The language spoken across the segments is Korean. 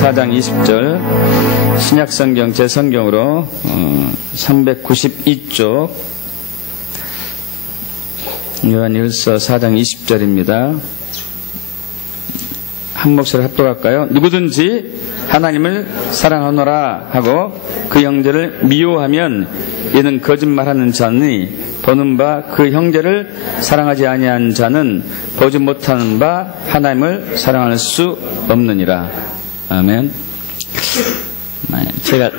4장 20절 신약성경 제성경으로 392쪽 요한일서 4장 20절입니다. 한 목소리 합독할까요? 누구든지 하나님을 사랑하노라 하고 그 형제를 미워하면 이는 거짓말하는 자니 보는 바 그 형제를 사랑하지 아니한 자는 보지 못하는 바 하나님을 사랑할 수 없느니라. 아멘. 제가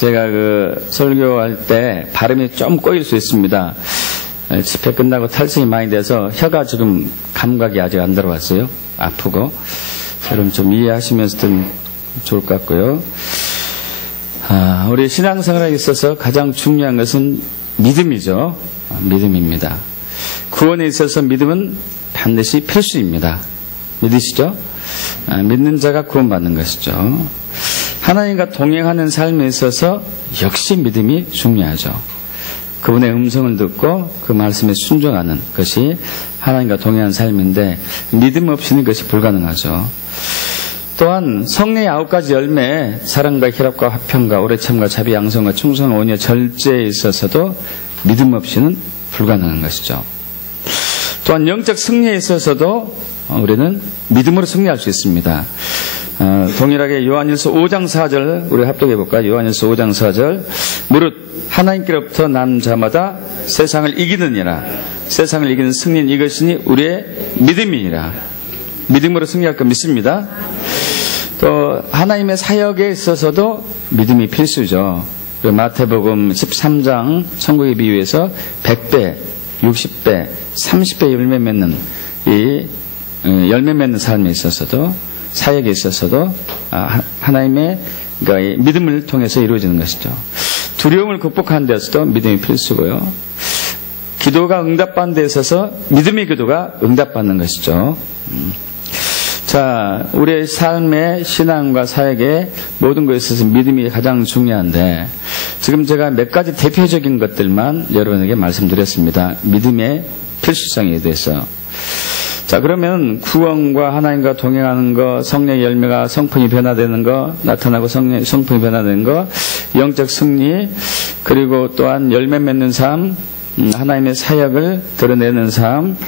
그 설교할 때 발음이 좀 꼬일 수 있습니다. 집회 끝나고 탈승이 많이 돼서 혀가 지금 감각이 아직 안 들어왔어요. 아프고. 여러분 좀 이해하시면서 좀 좋을 것 같고요. 우리 신앙생활에 있어서 가장 중요한 것은 믿음이죠. 믿음입니다. 구원에 있어서 믿음은 반드시 필수입니다. 믿으시죠? 믿는 자가 구원받는 것이죠. 하나님과 동행하는 삶에 있어서 역시 믿음이 중요하죠. 그분의 음성을 듣고 그 말씀에 순종하는 것이 하나님과 동행하는 삶인데 믿음 없이는 그것이 불가능하죠. 또한 성령의 9가지 열매, 사랑과 희락과 화평과 오래참과 자비, 양성과 충성, 온유, 절제에 있어서도 믿음 없이는 불가능한 것이죠. 또한 영적 승리에 있어서도 우리는 믿음으로 승리할 수 있습니다. 동일하게 요한일서 5장 4절 우리 합독해 볼까요? 요한일서 5장 4절 무릇 하나님께로부터 난 자마다 세상을 이기느니라. 세상을 이기는 승리는 이것이니 우리의 믿음이니라. 믿음으로 승리할 거 믿습니다. 또 하나님의 사역에 있어서도 믿음이 필수죠. 마태복음 13장 천국의 비유에서 100배, 60배, 30배 열매 맺는 이 열매 맺는 삶에 있어서도 사역에 있어서도 하나님의 그러니까 믿음을 통해서 이루어지는 것이죠. 두려움을 극복하는 데서도 믿음이 필수고요. 기도가 응답받는 데 있어서 믿음의 기도가 응답받는 것이죠. 자, 우리의 삶의 신앙과 사역의 모든 것에 있어서 믿음이 가장 중요한데 지금 제가 몇 가지 대표적인 것들만 여러분에게 말씀드렸습니다. 믿음의 필수성에 대해서. 자, 그러면 구원과 하나님과 동행하는 거, 성령의 열매가 성품이 변화되는 거, 나타나고 성품이 변화되는 거, 영적 승리, 그리고 또한 열매 맺는 삶, 하나님의 사역을 드러내는 삶,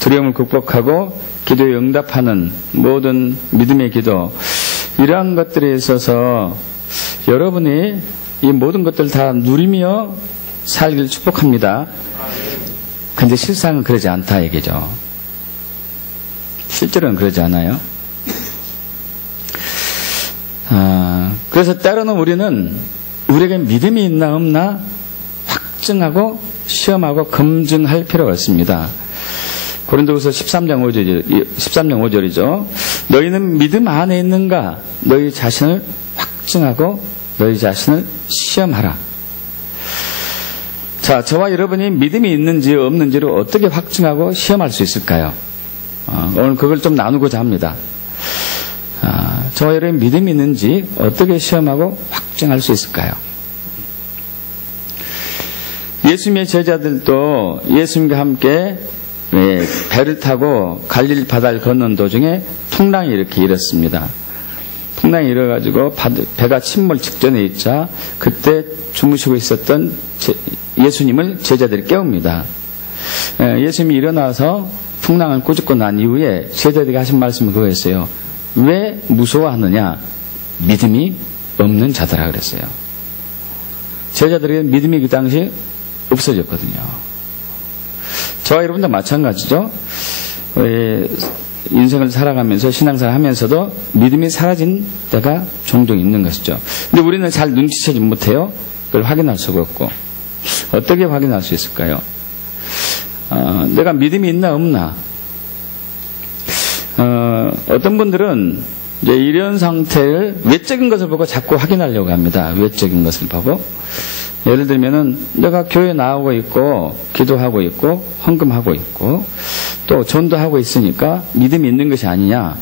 두려움을 극복하고 기도에 응답하는 모든 믿음의 기도, 이러한 것들에 있어서 여러분이 이 모든 것들을 다 누리며 살기를 축복합니다. 근데 실상은 그러지 않다 얘기죠. 실제로는 그러지 않아요. 그래서 때로는 우리는 우리에게 믿음이 있나 없나 확증하고 시험하고 검증할 필요가 있습니다. 고린도후서 13장 5절이죠. 너희는 믿음 안에 있는가? 너희 자신을 확증하고 너희 자신을 시험하라. 자, 저와 여러분이 믿음이 있는지 없는지를 어떻게 확증하고 시험할 수 있을까요? 오늘 그걸 좀 나누고자 합니다. 저와 여러분이 믿음이 있는지 어떻게 시험하고 확증할 수 있을까요? 예수님의 제자들도 예수님과 함께 배를 타고 갈릴리 바다를 걷는 도중에 풍랑이 이렇게 일었습니다. 풍랑이 일어가지고 배가 침몰 직전에 있자 그때 주무시고 있었던 예수님을 제자들이 깨웁니다. 예수님이 일어나서 풍랑을 꾸짖고 난 이후에 제자들이 하신 말씀은 그거였어요. 왜 무서워하느냐? 믿음이 없는 자들아 그랬어요. 제자들에게 믿음이 그 당시 없어졌거든요. 저와 여러분도 마찬가지죠. 인생을 살아가면서 신앙생활 하면서도 믿음이 사라진 때가 종종 있는 것이죠. 근데 우리는 잘 눈치채지 못해요. 그걸 확인할 수가 없고. 어떻게 확인할 수 있을까요? 내가 믿음이 있나 없나? 어떤 분들은 이제 이런 상태를 외적인 것을 보고 자꾸 확인하려고 합니다. 외적인 것을 보고. 예를 들면은 내가 교회에 나오고 있고 기도하고 있고 헌금하고 있고 또 전도하고 있으니까 믿음이 있는 것이 아니냐.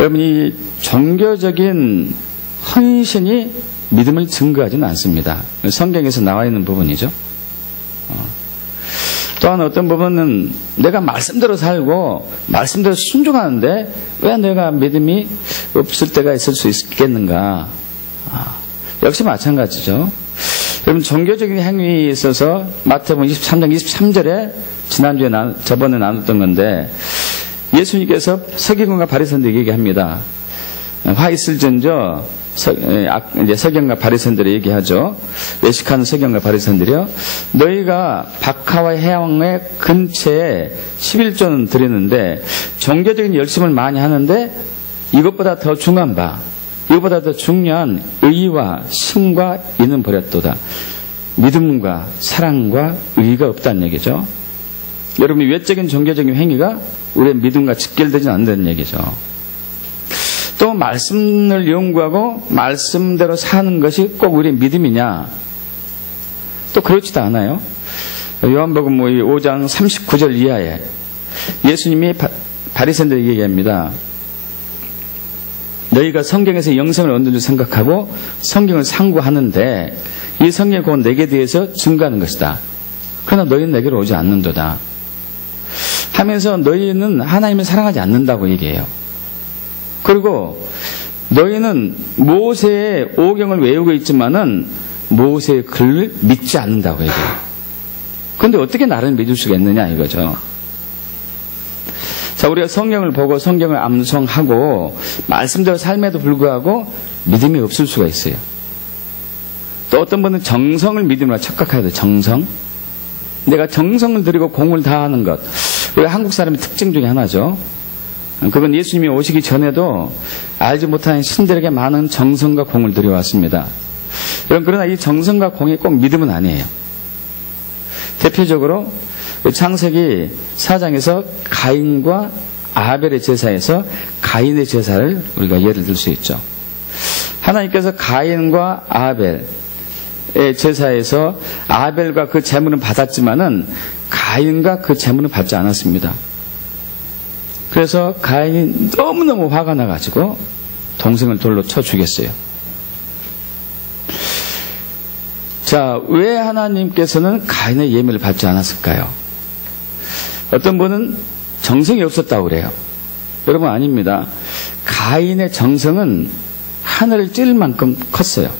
여러분 이 종교적인 헌신이 믿음을 증거하지는 않습니다. 성경에서 나와 있는 부분이죠. 또한 어떤 부분은 내가 말씀대로 살고 말씀대로 순종하는데 왜 내가 믿음이 없을 때가 있을 수 있겠는가? 역시 마찬가지죠. 여러분, 종교적인 행위에 있어서 마태복음 23장 23절에 지난주에 저번에 나눴던 건데, 예수님께서 서기관과 바리새인들에게 얘기합니다. 화 있을전저, 이제 서기관과 바리새인들이 얘기하죠. 외식하는 서기관과 바리새인들이요. 너희가 박하와 해왕의 근처에 11조는 드리는데 종교적인 열심을 많이 하는데 이것보다 더 중요한 바, 이것보다 더 중요한 의와 신과 이는 버렸도다. 믿음과 사랑과 의가 없다는 얘기죠. 여러분이 외적인 종교적인 행위가 우리의 믿음과 직결되지 않는다는 얘기죠. 또 말씀을 연구하고 말씀대로 사는 것이 꼭 우리의 믿음이냐? 또 그렇지도 않아요. 요한복음 5장 39절 이하에 예수님이 바리새인들에게 얘기합니다. 너희가 성경에서 영생을 얻는 줄 생각하고 성경을 상고하는데 이 성경이 곧 내게 대해서 증거하는 것이다. 그러나 너희는 내게로 오지 않는도다. 하면서 너희는 하나님을 사랑하지 않는다고 얘기해요. 그리고 너희는 모세의 오경을 외우고 있지만은 모세의 글을 믿지 않는다고 얘기해요. 그런데 어떻게 나를 믿을 수가 있느냐 이거죠. 자, 우리가 성경을 보고 성경을 암송하고 말씀대로 삶에도 불구하고 믿음이 없을 수가 있어요. 또 어떤 분은 정성을 믿음으로 착각해야 돼요. 정성. 내가 정성을 들이고 공을 다하는 것. 우리 한국 사람의 특징 중에 하나죠. 그건 예수님이 오시기 전에도 알지 못하는 신들에게 많은 정성과 공을 들여왔습니다. 그러나 이 정성과 공이 꼭 믿음은 아니에요. 대표적으로 창세기 4장에서 가인과 아벨의 제사에서 가인의 제사를 우리가 예를 들 수 있죠. 하나님께서 가인과 아벨의 제사에서 아벨과 그 제물은 받았지만은 가인과 그 제물은 받지 않았습니다. 그래서 가인이 너무너무 화가 나가지고 동생을 돌로 쳐 죽였어요. 자, 왜 하나님께서는 가인의 예물을 받지 않았을까요? 어떤 분은 정성이 없었다고 그래요. 여러분, 아닙니다. 가인의 정성은 하늘을 찔 만큼 컸어요.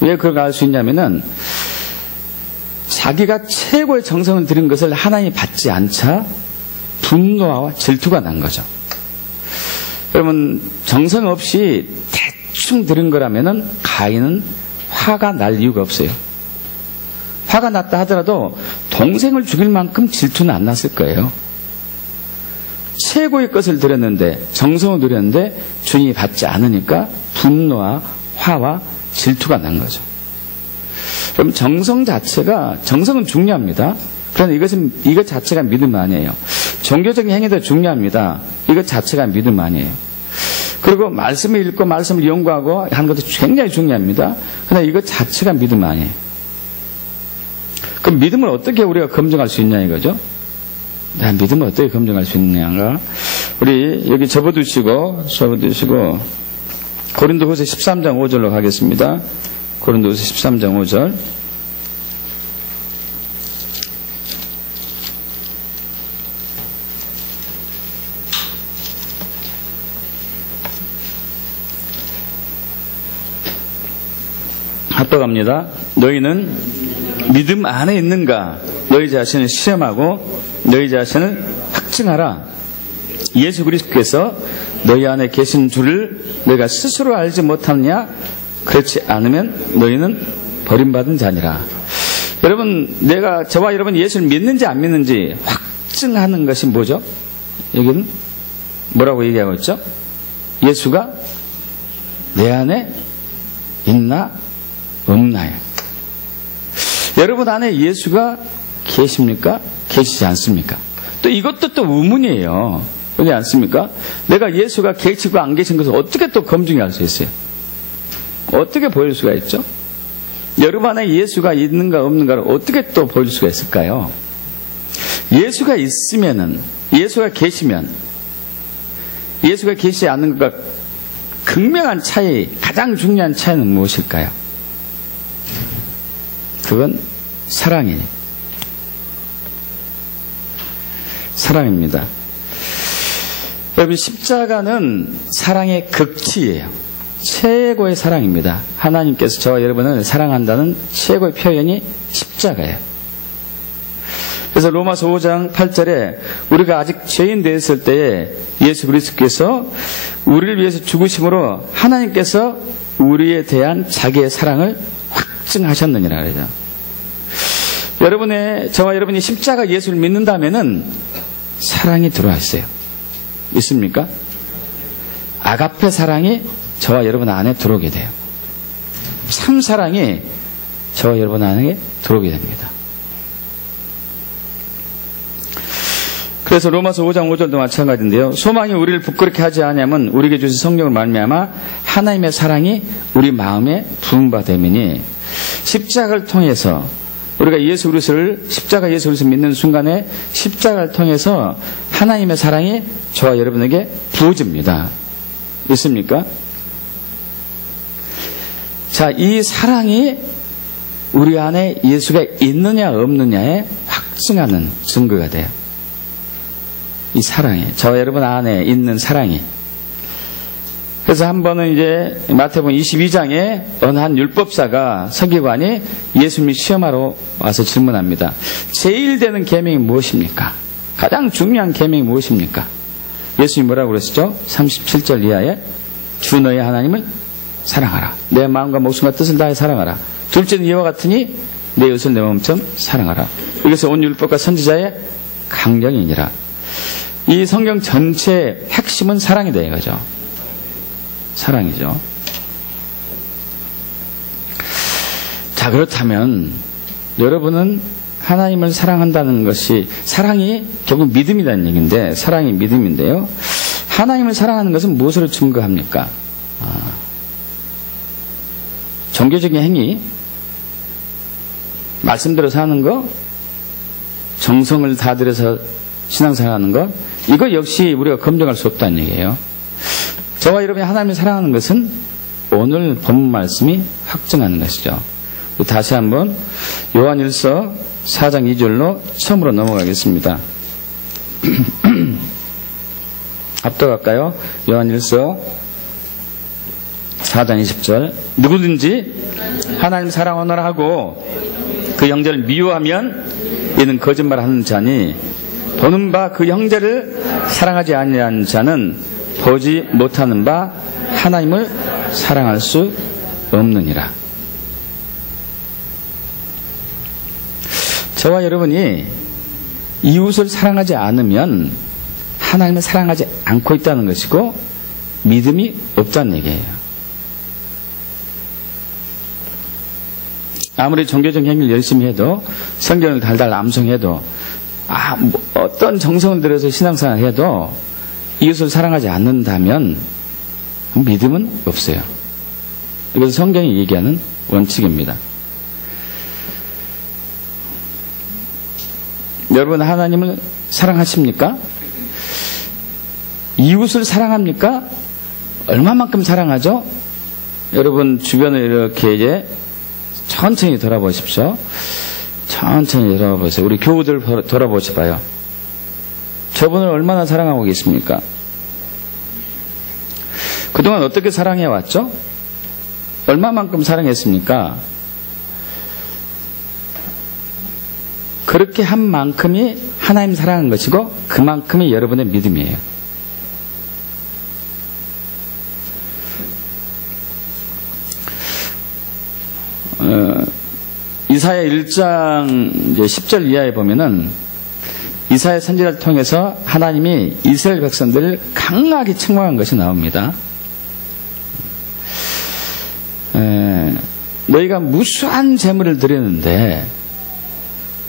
왜 그걸 알 수 있냐면은 자기가 최고의 정성을 들인 것을 하나님이 받지 않자 분노와 질투가 난 거죠. 여러분, 정성 없이 대충 들은 거라면은 가인은 화가 날 이유가 없어요. 화가 났다 하더라도 동생을 죽일 만큼 질투는 안 났을 거예요. 최고의 것을 드렸는데, 정성을 드렸는데 주님이 받지 않으니까 분노와 화와 질투가 난 거죠. 그럼 정성은 중요합니다. 그러나 이것 자체가 믿음 아니에요. 종교적인 행위도 중요합니다. 이것 자체가 믿음 아니에요. 그리고 말씀을 읽고 말씀을 연구하고 하는 것도 굉장히 중요합니다. 그러나 이것 자체가 믿음 아니에요. 그럼 믿음을 어떻게 우리가 검증할 수 있냐 이거죠? 믿음을 어떻게 검증할 수 있느냐가, 우리 여기 접어두시고 고린도후서 13장 5절로 가겠습니다. 고린도후서 13장 5절. 합독합니다. 너희는 믿음 안에 있는가? 너희 자신을 시험하고 너희 자신을 확증하라. 예수 그리스도께서 너희 안에 계신 줄을 너희가 스스로 알지 못하느냐? 그렇지 않으면 너희는 버림받은 자니라. 여러분, 저와 여러분 예수를 믿는지 안 믿는지 확증하는 것이 뭐죠? 여기는 뭐라고 얘기하고 있죠? 예수가 내 안에 있나 없나요? 여러분 안에 예수가 계십니까? 계시지 않습니까? 또 이것도 또 의문이에요. 그렇지 않습니까? 내가 예수가 계시고 안 계신 것을 어떻게 또 검증할 수 있어요? 어떻게 보일 수가 있죠? 여러분 안에 예수가 있는가 없는가를 어떻게 또 보일 수가 있을까요? 예수가 있으면은, 예수가 계시면, 예수가 계시지 않는 것과 극명한 차이, 가장 중요한 차이는 무엇일까요? 그건 사랑이에요. 사랑입니다. 여러분, 십자가는 사랑의 극치예요. 최고의 사랑입니다. 하나님께서 저와 여러분을 사랑한다는 최고의 표현이 십자가예요. 그래서 로마서 5장 8절에 우리가 아직 죄인 되었을 때에 예수 그리스도께서 우리를 위해서 죽으심으로 하나님께서 우리에 대한 자기의 사랑을 확증하셨느니라 그러죠. 저와 여러분이 십자가 예수를 믿는다면은 사랑이 들어와 있어요. 있습니까? 아가페 사랑이 저와 여러분 안에 들어오게 돼요. 참 사랑이 저와 여러분 안에 들어오게 됩니다. 그래서 로마서 5장 5절도 마찬가지인데요. 소망이 우리를 부끄럽게 하지 않으면 우리에게 주신 성령을 말미암아 하나님의 사랑이 우리 마음에 부음바 되미니, 십자가를 통해서 우리가 십자가 예수 그리스도를 믿는 순간에 십자가를 통해서 하나님의 사랑이 저와 여러분에게 부어집니다. 있습니까? 자, 이 사랑이 우리 안에 예수가 있느냐 없느냐에 확증하는 증거가 돼요. 이 사랑이, 저와 여러분 안에 있는 사랑이. 그래서 한 번은 이제 마태복음 22장에 어느 한 율법사가 서기관이 예수님이 시험하러 와서 질문합니다. 제일 되는 계명이 무엇입니까? 가장 중요한 계명이 무엇입니까? 예수님이 뭐라고 그랬었죠? 37절 이하에 주 너의 하나님을 사랑하라. 내 마음과 목숨과 뜻을 다해 사랑하라. 둘째는 이와 같으니 내 이웃을 내 몸처럼 사랑하라. 이것은 온 율법과 선지자의 강령이니라. 이 성경 전체의 핵심은 사랑이다 이거죠. 사랑이죠. 자, 그렇다면 여러분은 하나님을 사랑한다는 것이, 사랑이 결국 믿음이라는 얘기인데, 사랑이 믿음인데요. 하나님을 사랑하는 것은 무엇으로 증거합니까? 종교적인 행위, 말씀대로 하는 거, 정성을 다 들여서 신앙생활하는 것, 이거 역시 우리가 검증할 수 없다는 얘기예요. 저와 여러분이 하나님을 사랑하는 것은 오늘 본문 말씀이 확증하는 것이죠. 다시 한번 요한일서 4장 2절로 처음으로 넘어가겠습니다. 앞서갈까요? 요한일서 4장 20절. 누구든지 하나님 사랑하노라 하고 그 형제를 미워하면 이는 거짓말하는 자니, 보는 바 그 형제를 사랑하지 아니하는 자는 보지 못하는 바 하나님을 사랑할 수 없느니라. 저와 여러분이 이웃을 사랑하지 않으면 하나님을 사랑하지 않고 있다는 것이고 믿음이 없다는 얘기예요. 아무리 종교적 행위를 열심히 해도, 성경을 달달 암송해도, 어떤 정성을 들여서 신앙생활을 해도 이웃을 사랑하지 않는다면 믿음은 없어요. 이것은 성경이 얘기하는 원칙입니다. 여러분, 하나님을 사랑하십니까? 이웃을 사랑합니까? 얼마만큼 사랑하죠? 여러분 주변을 이렇게 이제 천천히 돌아보십시오. 천천히 돌아보세요. 우리 교우들 돌아보셔봐요. 저분을 얼마나 사랑하고 계십니까? 그동안 어떻게 사랑해왔죠? 얼마만큼 사랑했습니까? 그렇게 한 만큼이 하나님 사랑한 것이고 그만큼이 여러분의 믿음이에요. 이사야 1장 10절 이하에 보면은 이사야 선지자를 통해서 하나님이 이스라엘 백성들을 강하게 책망한 것이 나옵니다. 너희가 무수한 재물을 드렸는데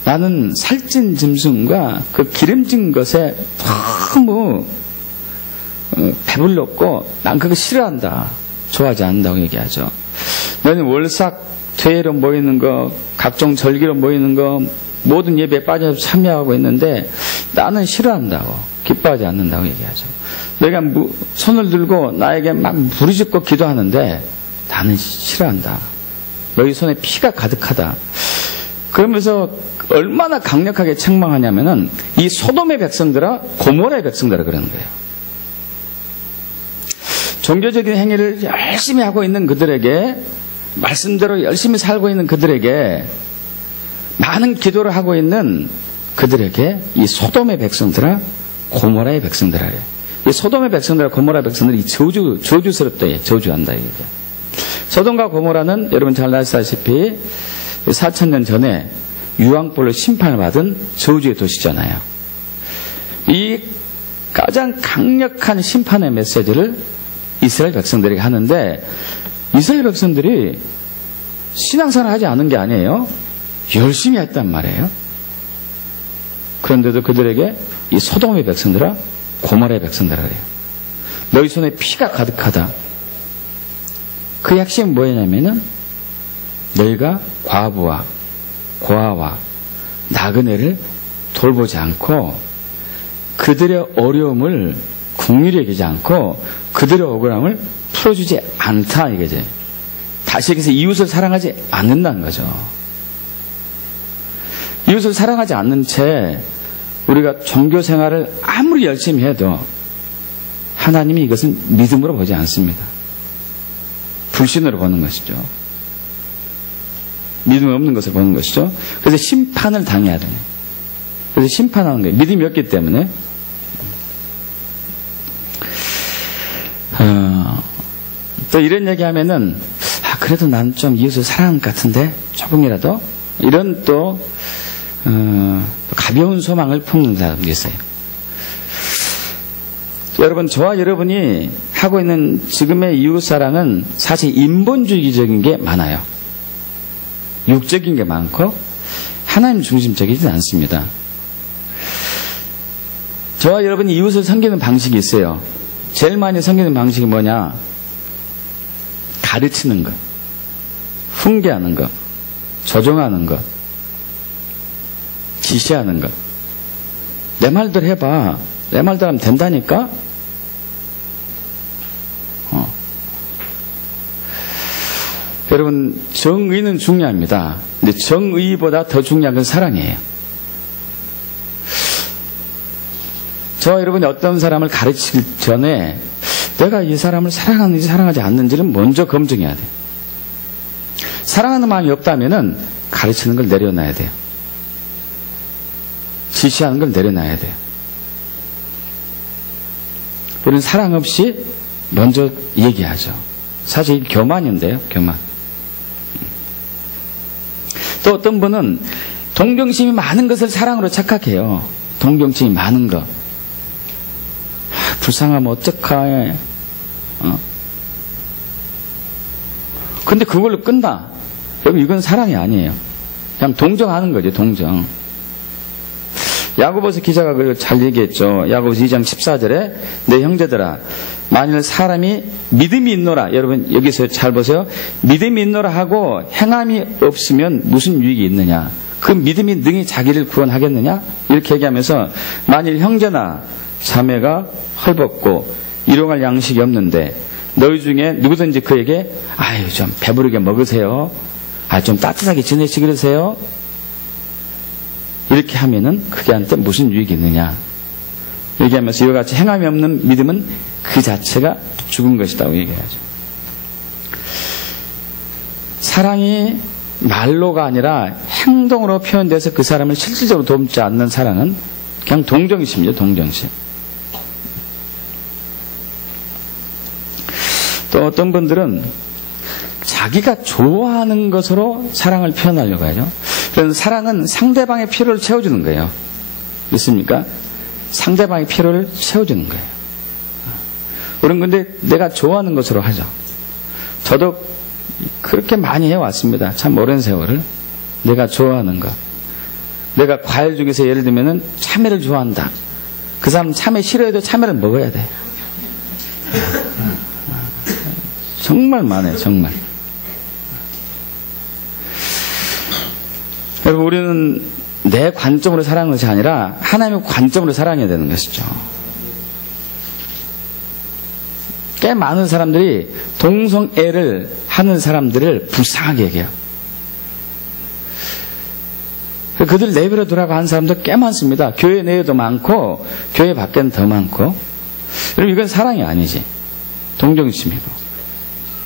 나는 살찐 짐승과 그 기름진 것에 너무 배불렀고 난 그거 싫어한다, 좋아하지 않는다고 얘기하죠. 너희는 월삭 퇴회로 모이는 거, 각종 절기로 모이는 거, 모든 예배에 빠져서 참여하고 있는데 나는 싫어한다고, 기뻐하지 않는다고 얘기하죠. 너희가 손을 들고 나에게 막 부르짖고 기도하는데 나는 싫어한다. 너희 손에 피가 가득하다. 그러면서 얼마나 강력하게 책망하냐면은 이 소돔의 백성들아 고모라의 백성들아 그러는 거예요. 종교적인 행위를 열심히 하고 있는 그들에게, 말씀대로 열심히 살고 있는 그들에게, 많은 기도를 하고 있는 그들에게 이 소돔의 백성들아 고모라의 백성들아, 이 소돔의 백성들아 고모라의 백성들이 저주스럽다, 저주한다 이거죠. 소돔과 고모라는 여러분 잘 아시다시피 4,000년 전에 유황불로 심판을 받은 저주의 도시잖아요. 이 가장 강력한 심판의 메시지를 이스라엘 백성들에게 하는데, 이스라엘 백성들이 신앙생활을 하지 않은 게 아니에요. 열심히 했단 말이에요. 그런데도 그들에게 이 소돔의 백성들아 고모라의 백성들아 그래요. 너희 손에 피가 가득하다. 그 핵심은 뭐냐면은 너희가 과부와 고아와 나그네를 돌보지 않고 그들의 어려움을 긍휼히 여기지 않고 그들의 억울함을 풀어주지 않다 이거지. 다시 얘기해서 이웃을 사랑하지 않는다는 거죠. 이웃을 사랑하지 않는 채 우리가 종교 생활을 아무리 열심히 해도 하나님이 이것은 믿음으로 보지 않습니다. 불신으로 보는 것이죠. 믿음이 없는 것을 보는 것이죠. 그래서 심판을 당해야 돼요. 그래서 심판하는 거예요. 믿음이 없기 때문에. 또 이런 얘기하면은 그래도 난 좀 이웃을 사랑하는 것 같은데 조금이라도 이런 또 가벼운 소망을 품는 사람도 있어요. 여러분, 저와 여러분이 하고 있는 지금의 이웃사랑은 사실 인본주의적인 게 많아요. 육적인 게 많고 하나님 중심적이지 않습니다. 저와 여러분이 이웃을 섬기는 방식이 있어요. 제일 많이 섬기는 방식이 뭐냐? 가르치는 것, 훈계하는 것, 조종하는 것, 지시하는 것. 내 말대로 해봐. 내 말대로 하면 된다니까? 여러분, 정의는 중요합니다. 근데 정의보다 더 중요한 건 사랑이에요. 저와 여러분이 어떤 사람을 가르치기 전에 내가 이 사람을 사랑하는지 사랑하지 않는지를 먼저 검증해야 돼요. 사랑하는 마음이 없다면은 가르치는 걸 내려놔야 돼요. 지시하는 걸 내려놔야 돼요. 우리는 사랑 없이 먼저 얘기하죠. 사실 이게 교만인데요, 교만. 또 어떤 분은 동정심이 많은 것을 사랑으로 착각해요. 동정심이 많은 것. 불쌍하면 어떡해. 근데 그걸로 끝나. 여러분, 이건 사랑이 아니에요. 그냥 동정하는 거죠, 동정. 야고보서 기자가 그걸 잘 얘기했죠. 야고보서 2장 14절에 내 형제들아, 만일 사람이 믿음이 있노라. 여러분 여기서 잘 보세요. 믿음이 있노라 하고 행함이 없으면 무슨 유익이 있느냐. 그 믿음이 능히 자기를 구원하겠느냐. 이렇게 얘기하면서 만일 형제나 자매가 헐벗고 일용할 양식이 없는데 너희 중에 누구든지 그에게 아유 좀 배부르게 먹으세요. 좀 따뜻하게 지내시 그러세요. 이렇게 하면은 그게한테 무슨 유익이 있느냐. 얘기하면서 이와 같이 행함이 없는 믿음은 그 자체가 죽은 것이라고 얘기하죠. 사랑이 말로가 아니라 행동으로 표현돼서 그 사람을 실질적으로 돕지 않는 사랑은 그냥 동정심이죠, 동정심. 또 어떤 분들은 자기가 좋아하는 것으로 사랑을 표현하려고 하죠. 그래서 사랑은 상대방의 필요를 채워주는 거예요. 믿습니까? 상대방의 필요를 채워주는 거예요. 우리는 근데 내가 좋아하는 것으로 하죠. 저도 그렇게 많이 해왔습니다. 참 오랜 세월을. 내가 좋아하는 것. 내가 과일 중에서 예를 들면은 참외를 좋아한다. 그 사람 참외 싫어해도 참외를 먹어야 돼. 정말 많아요, 정말. 여러분, 우리는 내 관점으로 사랑하는 것이 아니라 하나님의 관점으로 사랑해야 되는 것이죠. 꽤 많은 사람들이 동성애를 하는 사람들을 불쌍하게 얘기해요. 그들 내버려 두라고 하는 사람도 꽤 많습니다. 교회 내에도 많고 교회 밖에는 더 많고. 여러분 이건 사랑이 아니지. 동정심이고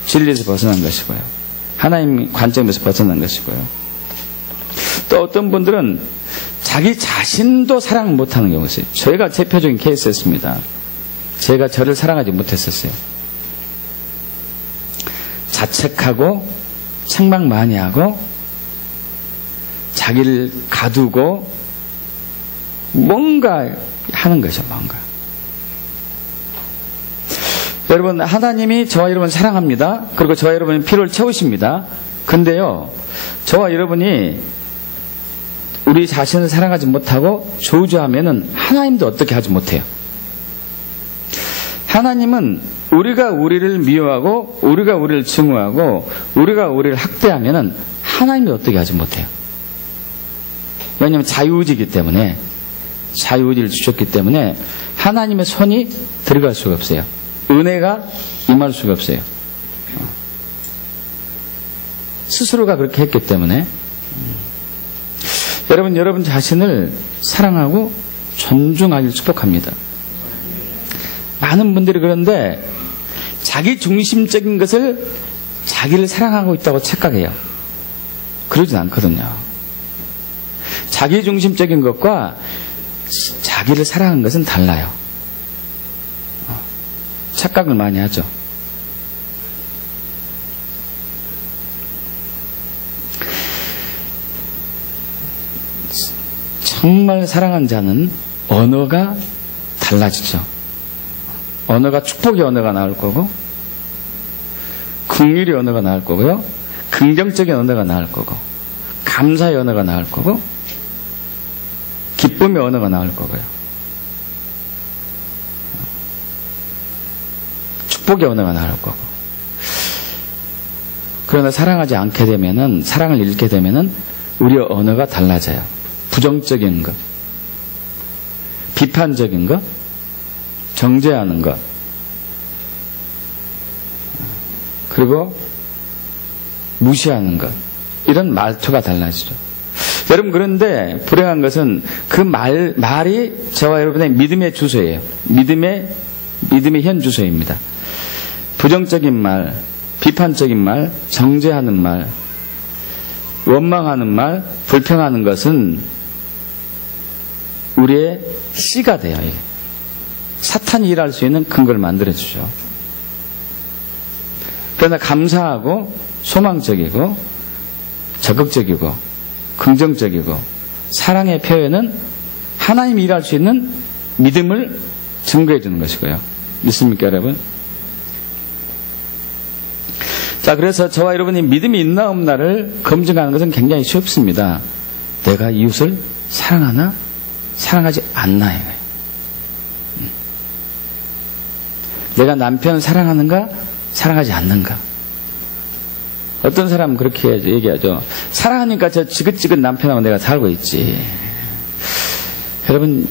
진리에서 벗어난 것이고요. 하나님 관점에서 벗어난 것이고요. 또 어떤 분들은 자기 자신도 사랑을 못하는 경우가 있어요. 저희가 대표적인 케이스였습니다. 제가 저를 사랑하지 못했었어요. 자책하고 책망 많이 하고 자기를 가두고 뭔가 하는 거죠. 뭔가. 여러분 하나님이 저와 여러분 사랑합니다. 그리고 저와 여러분의 필요를 채우십니다. 근데요 저와 여러분이 우리 자신을 사랑하지 못하고 저주하면은 하나님도 어떻게 하지 못해요. 하나님은 우리가 우리를 미워하고 우리가 우리를 증오하고 우리가 우리를 학대하면은 하나님이 어떻게 하지 못해요. 왜냐하면 자유의지이기 때문에 자유의지를 주셨기 때문에 하나님의 손이 들어갈 수가 없어요. 은혜가 임할 수가 없어요. 스스로가 그렇게 했기 때문에 여러분 자신을 사랑하고 존중하기를 축복합니다. 많은 분들이 그런데 자기 중심적인 것을 자기를 사랑하고 있다고 착각해요. 그러진 않거든요. 자기 중심적인 것과 자기를 사랑하는 것은 달라요. 착각을 많이 하죠. 정말 사랑한 자는 언어가 달라지죠. 언어가 축복의 언어가 나올 거고 긍휼의 언어가 나올 거고요. 긍정적인 언어가 나올 거고 감사의 언어가 나올 거고 기쁨의 언어가 나올 거고요. 축복의 언어가 나올 거고. 그러나 사랑하지 않게 되면은 사랑을 잃게 되면은 우리의 언어가 달라져요. 부정적인 것, 비판적인 것, 정죄하는 것, 그리고 무시하는 것, 이런 말투가 달라지죠. 여러분 그런데 불행한 것은 그 말이 저와 여러분의 믿음의 주소예요. 믿음의 현 주소입니다. 부정적인 말, 비판적인 말, 정죄하는 말, 원망하는 말, 불평하는 것은 우리의 씨가 돼요. 사탄이 일할 수 있는 근거를 만들어주죠. 그러나 감사하고 소망적이고 적극적이고 긍정적이고 사랑의 표현은 하나님이 일할 수 있는 믿음을 증거해 주는 것이고요. 믿습니까 여러분? 자, 그래서 저와 여러분이 믿음이 있나 없나를 검증하는 것은 굉장히 쉽습니다. 내가 이웃을 사랑하나 사랑하지 않나 이거예요. 내가 남편을 사랑하는가 사랑하지 않는가. 어떤 사람은 그렇게 얘기하죠. 사랑하니까 저 지긋지긋 남편하고 내가 살고 있지. 여러분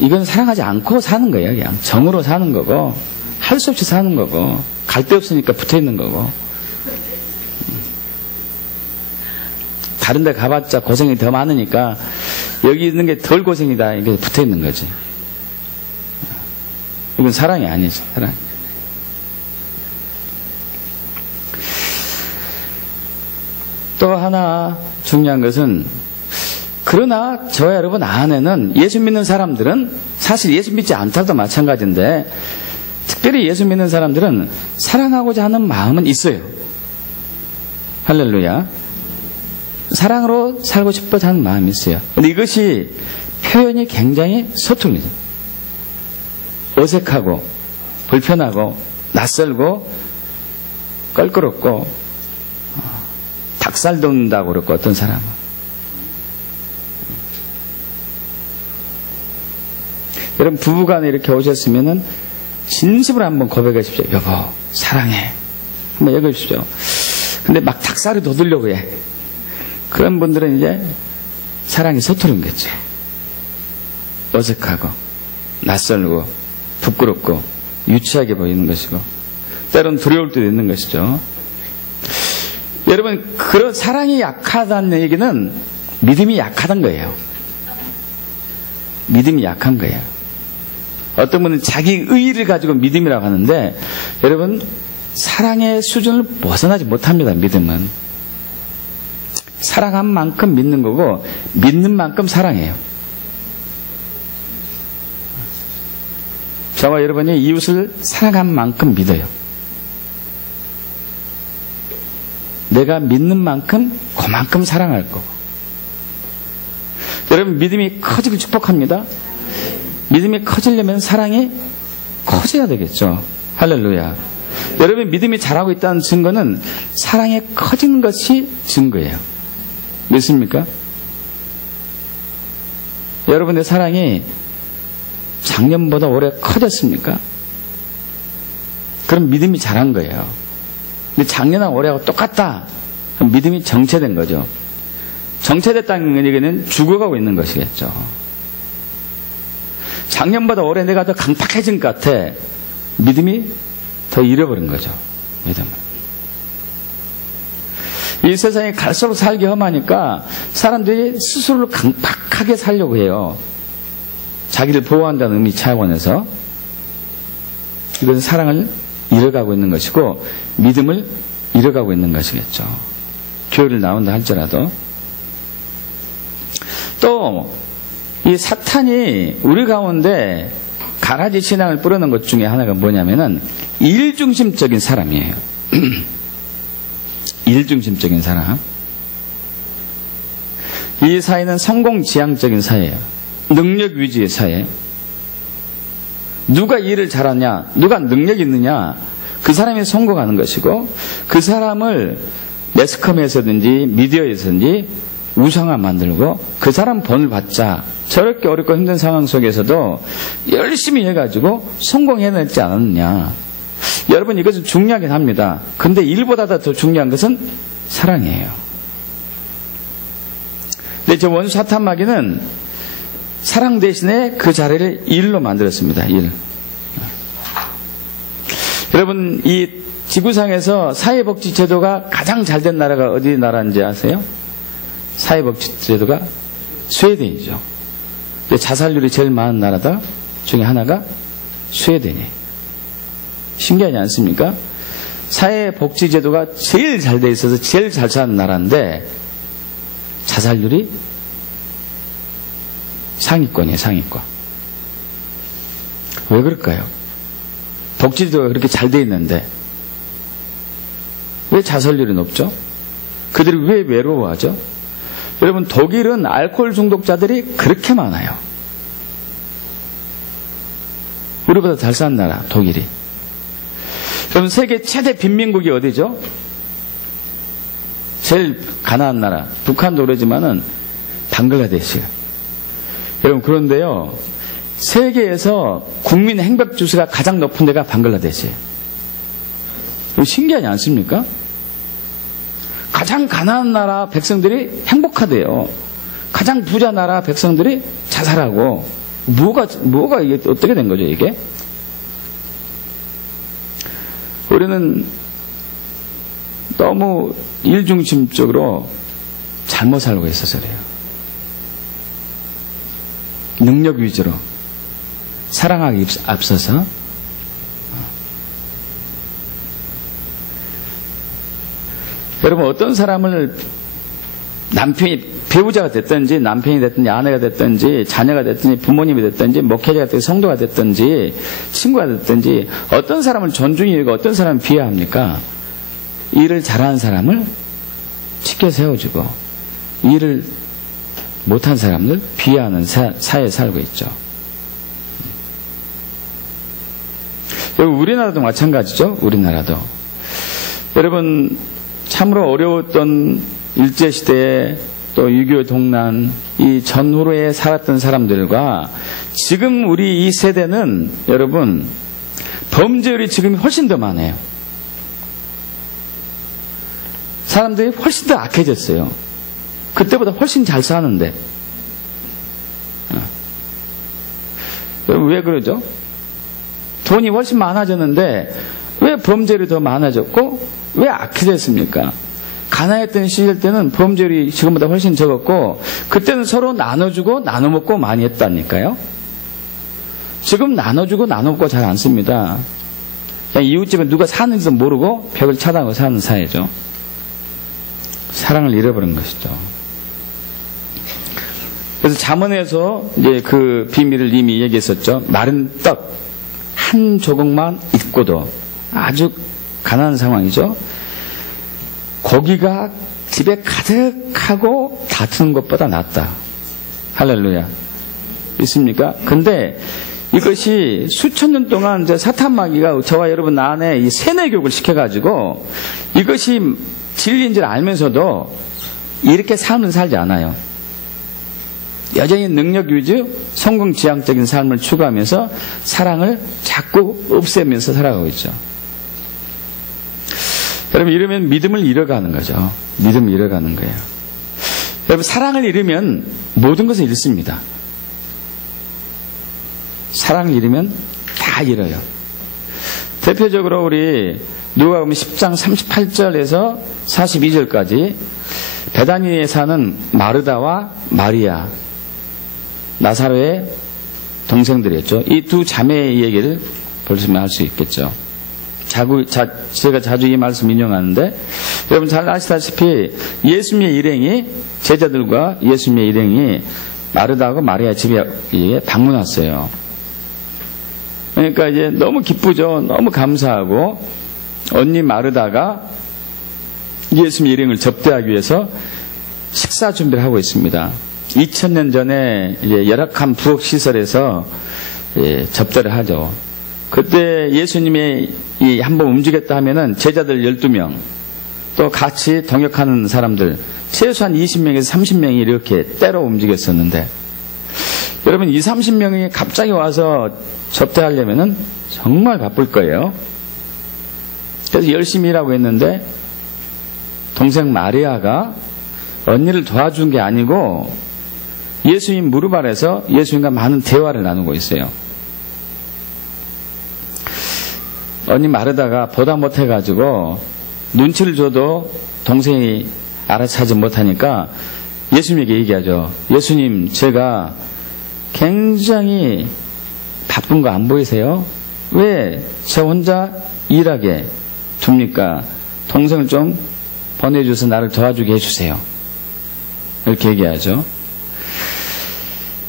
이건 사랑하지 않고 사는 거예요. 그냥 정으로 사는 거고 할 수 없이 사는 거고 갈 데 없으니까 붙어있는 거고 다른 데 가봤자 고생이 더 많으니까 여기 있는 게 덜 고생이다. 이게 붙어있는 거지. 이건 사랑이 아니지. 사랑. 또 하나 중요한 것은 그러나 저와 여러분 안에는 예수 믿는 사람들은 사실 예수 믿지 않다도 마찬가지인데 특별히 예수 믿는 사람들은 사랑하고자 하는 마음은 있어요. 할렐루야. 사랑으로 살고 싶어서 하는 마음이 있어요. 근데 이것이 표현이 굉장히 서툴리죠. 어색하고 불편하고 낯설고 껄끄럽고 닭살 돋는다고 그랬고 어떤 사람은 여러분 부부간에 이렇게 오셨으면은 진심으로 한번 고백하십시오. 여보 사랑해 한번 얘기하십시오. 근데 막 닭살이 돋으려고 해. 그런 분들은 이제 사랑이 서투른 거죠. 어색하고 낯설고 부끄럽고 유치하게 보이는 것이고 때로는 두려울 때도 있는 것이죠. 여러분 그런 사랑이 약하다는 얘기는 믿음이 약하단 거예요. 믿음이 약한 거예요. 어떤 분은 자기 의의를 가지고 믿음이라고 하는데, 여러분, 사랑의 수준을 벗어나지 못합니다. 믿음은 사랑한 만큼 믿는 거고, 믿는 만큼 사랑해요. 저와 여러분이 이웃을 사랑한 만큼 믿어요. 내가 믿는 만큼 그만큼 사랑할 거고. 여러분, 믿음이 커지길 축복합니다. 믿음이 커지려면 사랑이 커져야 되겠죠. 할렐루야. 여러분, 믿음이 자라고 있다는 증거는 사랑이 커지는 것이 증거예요. 믿습니까? 여러분의 사랑이 작년보다 올해 커졌습니까? 그럼 믿음이 자란 거예요. 근데 작년하고 올해하고 똑같다. 그럼 믿음이 정체된 거죠. 정체됐다는 얘기는 죽어가고 있는 것이겠죠. 작년보다 올해 내가 더 강팍해진 것 같아. 믿음이 더 잃어버린 거죠. 믿음을. 이 세상에 갈수록 살기 험하니까 사람들이 스스로를 강팍하게 살려고 해요. 자기를 보호한다는 의미 차원에서. 이것은 사랑을 잃어가고 있는 것이고 믿음을 잃어가고 있는 것이겠죠. 교회를 나온다 할지라도. 또 이 사탄이 우리 가운데 가라지 신앙을 뿌려놓은 것 중에 하나가 뭐냐면은 일중심적인 사람이에요. 일중심적인 사람. 이 사회는 성공지향적인 사회예요. 능력 위주의 사회. 누가 일을 잘하냐, 누가 능력이 있느냐, 그 사람이 성공하는 것이고, 그 사람을 매스컴에서든지 미디어에서든지 우상화 만들고 그 사람 본을 받자. 저렇게 어렵고 힘든 상황 속에서도 열심히 해가지고 성공해냈지 않았느냐. 여러분, 이것은 중요하긴 합니다. 근데 일보다 더 중요한 것은 사랑이에요. 근데 저 원수 사탄마귀는 사랑 대신에 그 자리를 일로 만들었습니다. 일. 여러분, 이 지구상에서 사회복지제도가 가장 잘된 나라가 어디 나라인지 아세요? 사회복지제도가 스웨덴이죠. 자살률이 제일 많은 나라다 중에 하나가 스웨덴이에요. 신기하지 않습니까? 사회복지제도가 제일 잘 돼 있어서 제일 잘 사는 나라인데 자살률이 상위권이에요. 상위권. 왜 그럴까요? 복지제도가 그렇게 잘 돼 있는데 왜 자살률이 높죠? 그들이 왜 외로워하죠? 여러분, 독일은 알코올 중독자들이 그렇게 많아요. 우리보다 잘 사는 나라, 독일이. 그럼 세계 최대 빈민국이 어디죠? 제일 가난한 나라, 북한도 그러지만은 방글라데시. 여러분, 그런데요, 세계에서 국민 행복 지수가 가장 높은 데가 방글라데시예요. 신기하지 않습니까? 가장 가난한 나라 백성들이 행복하대요. 가장 부자 나라 백성들이 자살하고. 뭐가 이게 어떻게 된 거죠, 이게? 우리는 너무 일중심적으로 잘못 살고 있어서 그래요. 능력 위주로. 사랑하기 앞서서. 여러분, 어떤 사람을 남편이, 배우자가 됐든지 남편이 됐든지 아내가 됐든지 자녀가 됐든지 부모님이 됐든지 목회자가 됐든지 성도가 됐든지 친구가 됐든지 어떤 사람을 존중히 여기고 어떤 사람을 비하합니까? 일을 잘하는 사람을 치켜 세워주고 일을 못한 사람들 비하하는 사회에 살고 있죠. 여러분, 우리나라도 마찬가지죠. 우리나라도. 여러분, 참으로 어려웠던 일제시대에 또 6.25 동란, 이 전후로에 살았던 사람들과 지금 우리 이 세대는 여러분, 범죄율이 지금 훨씬 더 많아요. 사람들이 훨씬 더 악해졌어요. 그때보다 훨씬 잘 사는데. 여러분, 왜 그러죠? 돈이 훨씬 많아졌는데 왜 범죄율이 더 많아졌고 왜 악해졌습니까? 가난했던 시절 때는 범죄율이 지금보다 훨씬 적었고 그때는 서로 나눠주고 나눠먹고 많이 했다니까요. 지금 나눠주고 나눠먹고 잘 안 씁니다. 그냥 이웃집에 누가 사는지도 모르고 벽을 차단하고 사는 사회죠. 사랑을 잃어버린 것이죠. 그래서 잠언에서 이제 그 비밀을 이미 얘기했었죠. 마른 떡 한 조각만 있고도 아주 가난한 상황이죠. 고기가 집에 가득하고 다투는 것보다 낫다. 할렐루야. 있습니까? 근데 이것이 수천 년 동안 사탄 마귀가 저와 여러분 안에 이 세뇌교육을 시켜가지고 이것이 진리인 줄 알면서도 이렇게 삶을 살지 않아요. 여전히 능력 위주, 성공 지향적인 삶을 추구하면서 사랑을 자꾸 없애면서 살아가고 있죠. 여러분, 이러면 믿음을 잃어가는 거죠. 믿음을 잃어가는 거예요. 여러분, 사랑을 잃으면 모든 것을 잃습니다. 사랑을 잃으면 다 잃어요. 대표적으로 우리 누가복음 10장 38절에서 42절까지 베다니에 사는 마르다와 마리아, 나사로의 동생들이었죠. 이 두 자매의 얘기를 벌써 할 수 있겠죠. 제가 자주 이 말씀 인용하는데 여러분 잘 아시다시피 예수님의 일행이 제자들과 예수님의 일행이 마르다하고 마리아 집에 방문 왔어요. 그러니까 이제 너무 기쁘죠. 너무 감사하고 언니 마르다가 예수님의 일행을 접대하기 위해서 식사 준비를 하고 있습니다. 2000년 전에 이제 열악한 부엌 시설에서 접대를 하죠. 그때 예수님이 한번 움직였다 하면은 제자들 12명 또 같이 동역하는 사람들 최소한 20명에서 30명이 이렇게 때로 움직였었는데 여러분 20, 30명이 갑자기 와서 접대하려면은 정말 바쁠 거예요. 그래서 열심히 일하고 있는데 동생 마리아가 언니를 도와준 게 아니고 예수님 무릎 아래서 예수님과 많은 대화를 나누고 있어요. 언니 마르다가 보다 못해가지고 눈치를 줘도 동생이 알아차지 못하니까 예수님에게 얘기하죠. 예수님, 제가 굉장히 바쁜 거 안 보이세요? 왜 저 혼자 일하게 둡니까? 동생을 좀 보내줘서 나를 도와주게 해주세요. 이렇게 얘기하죠.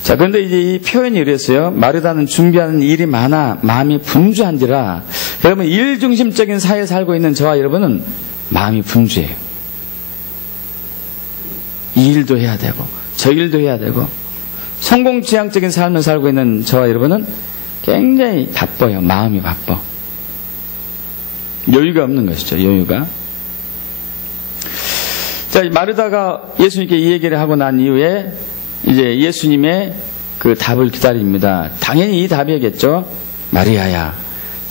자, 그런데 이제 이 표현이 이랬어요. 마르다는 준비하는 일이 많아 마음이 분주한지라. 여러분, 일중심적인 사회에 살고 있는 저와 여러분은 마음이 분주해요. 이 일도 해야 되고 저 일도 해야 되고 성공지향적인 삶을 살고 있는 저와 여러분은 굉장히 바빠요. 마음이 바빠. 여유가 없는 것이죠. 여유가. 자, 마르다가 예수님께 이 얘기를 하고 난 이후에 이제 예수님의 그 답을 기다립니다. 당연히 이 답이겠죠. 마리아야,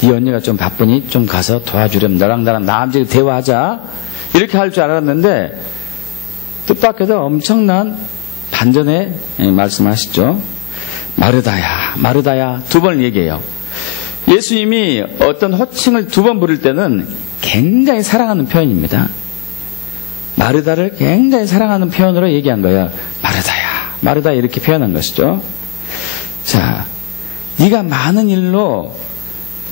네 언니가 좀 바쁘니 좀 가서 도와주렴. 너랑 나랑 대화하자. 이렇게 할 줄 알았는데 뜻밖에도 엄청난 반전의 말씀하시죠. 마르다야, 마르다야 두 번 얘기해요. 예수님이 어떤 호칭을 두 번 부를 때는 굉장히 사랑하는 표현입니다. 마르다를 굉장히 사랑하는 표현으로 얘기한 거예요. 마르다야, 마르다 이렇게 표현한 것이죠. 자, 네가 많은 일로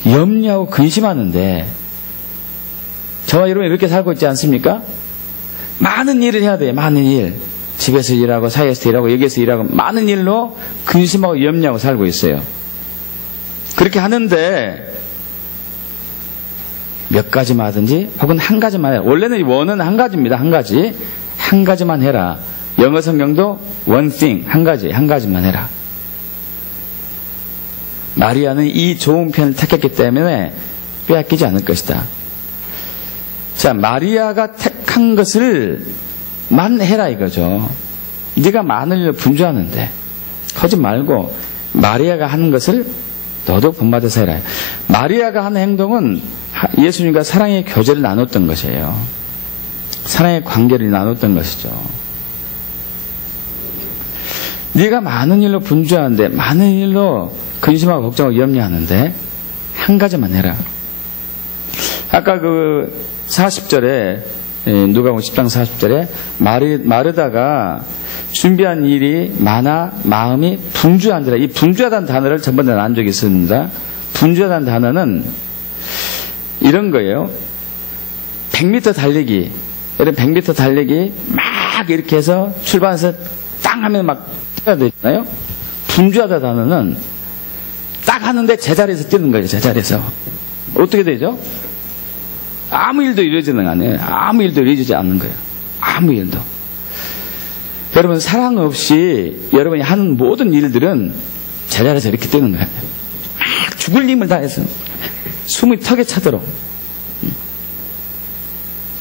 염려하고 근심하는데 저와 여러분 이렇게 살고 있지 않습니까? 많은 일을 해야 돼요. 많은 일. 집에서 일하고 사회에서 일하고 여기에서 일하고 많은 일로 근심하고 염려하고 살고 있어요. 그렇게 하는데 몇 가지만 하든지 혹은 한 가지만 해라. 원래는 원은 한 가지입니다. 한 가지. 한 가지만 해라. 영어 성경도 one thing, 한 가지만 해라. 마리아는 이 좋은 편을 택했기 때문에 빼앗기지 않을 것이다. 자, 마리아가 택한 것을 만 해라 이거죠. 네가 많은 일을 분주하는데 하지 말고 마리아가 하는 것을 너도 본받아서 해라. 마리아가 하는 행동은 예수님과 사랑의 교제를 나눴던 것이에요. 사랑의 관계를 나눴던 것이죠. 네가 많은 일로 분주하는데 많은 일로 근심하고 걱정하고 염려하는데 한 가지만 해라. 아까 그 40절에 누가복음 10장 40절에 마르다가 준비한 일이 많아 마음이 분주한지라. 이 분주하다는 단어를 전번에 난 적이 있습니다. 분주하다는 단어는 이런 거예요. 100m 달리기. 여러분 100m 달리기 막 이렇게 해서 출발해서 땅 하면 막 뛰어야 되잖아요. 분주하다 단어는 딱 하는데 제자리에서 뛰는 거예요. 제자리에서. 어떻게 되죠? 아무 일도 이루어지는 않아요. 아무 일도 이루어지지 않는 거예요. 아무 일도. 여러분 사랑 없이 여러분이 하는 모든 일들은 제자리에서 이렇게 뛰는 거예요. 막 죽을 힘을 다해서 숨이 턱에 차도록.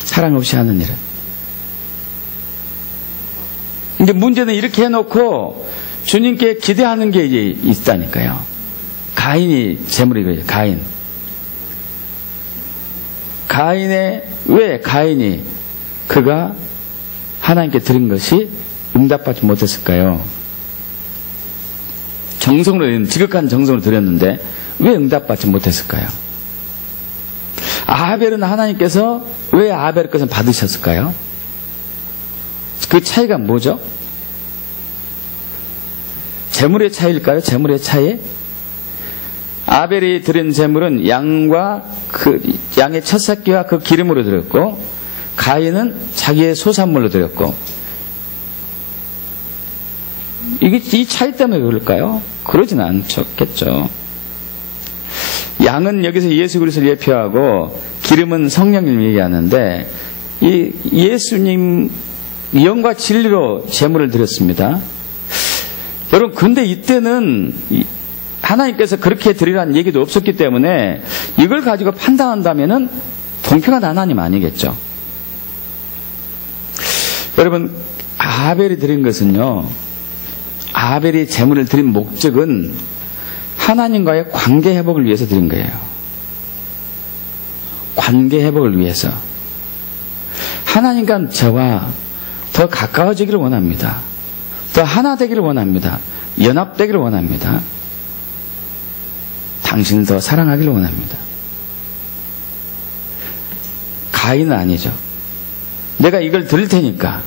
사랑 없이 하는 일은. 근데 문제는 이렇게 해놓고 주님께 기대하는 게 이제 있다니까요. 가인이 재물이거든요. 왜 가인이 그가 하나님께 드린 것이 응답받지 못했을까요? 지극한 정성으로 드렸는데 왜 응답받지 못했을까요? 아벨은 하나님께서 왜 아벨 것은 받으셨을까요? 그 차이가 뭐죠? 재물의 차이일까요? 재물의 차이? 아벨이 드린 재물은 양의 첫 새끼와 그 기름으로 드렸고, 가인은 자기의 소산물로 드렸고, 이 차이 때문에 그럴까요? 그러진 않겠죠. 양은 여기서 예수 그리스도를 예표하고 기름은 성령님을 얘기하는데, 이 예수님 영과 진리로 제물을 드렸습니다. 여러분, 근데 이때는 하나님께서 그렇게 드리라는 얘기도 없었기 때문에 이걸 가지고 판단한다면은 공평한 하나님 아니겠죠. 여러분, 아벨이 드린 것은요, 아벨이 제물을 드린 목적은 하나님과의 관계 회복을 위해서 드린 거예요. 관계 회복을 위해서. 하나님과 저와 더 가까워지기를 원합니다. 더 하나 되기를 원합니다. 연합되기를 원합니다. 당신을 더 사랑하기를 원합니다. 가인은 아니죠. 내가 이걸 드릴 테니까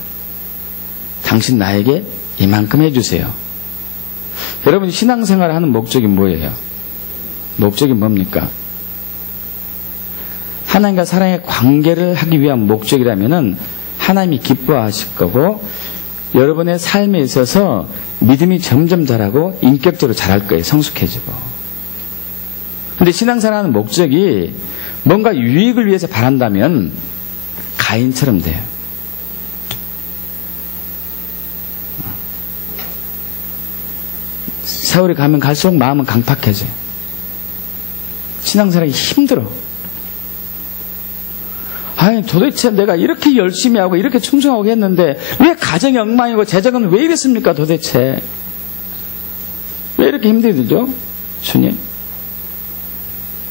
당신 나에게 이만큼 해주세요. 여러분, 신앙생활을 하는 목적이 뭐예요? 목적이 뭡니까? 하나님과 사랑의 관계를 하기 위한 목적이라면은 하나님이 기뻐하실 거고, 여러분의 삶에 있어서 믿음이 점점 자라고 인격적으로 자랄 거예요. 성숙해지고. 근데 신앙생활하는 목적이 뭔가 유익을 위해서 바란다면 가인처럼 돼요. 세월이 가면 갈수록 마음은 강팍해져요. 신앙생활이 힘들어. 아니, 도대체 내가 이렇게 열심히 하고 이렇게 충성하고 했는데 왜 가정이 엉망이고 재정은 왜 이랬습니까? 도대체 왜 이렇게 힘들죠? 주님,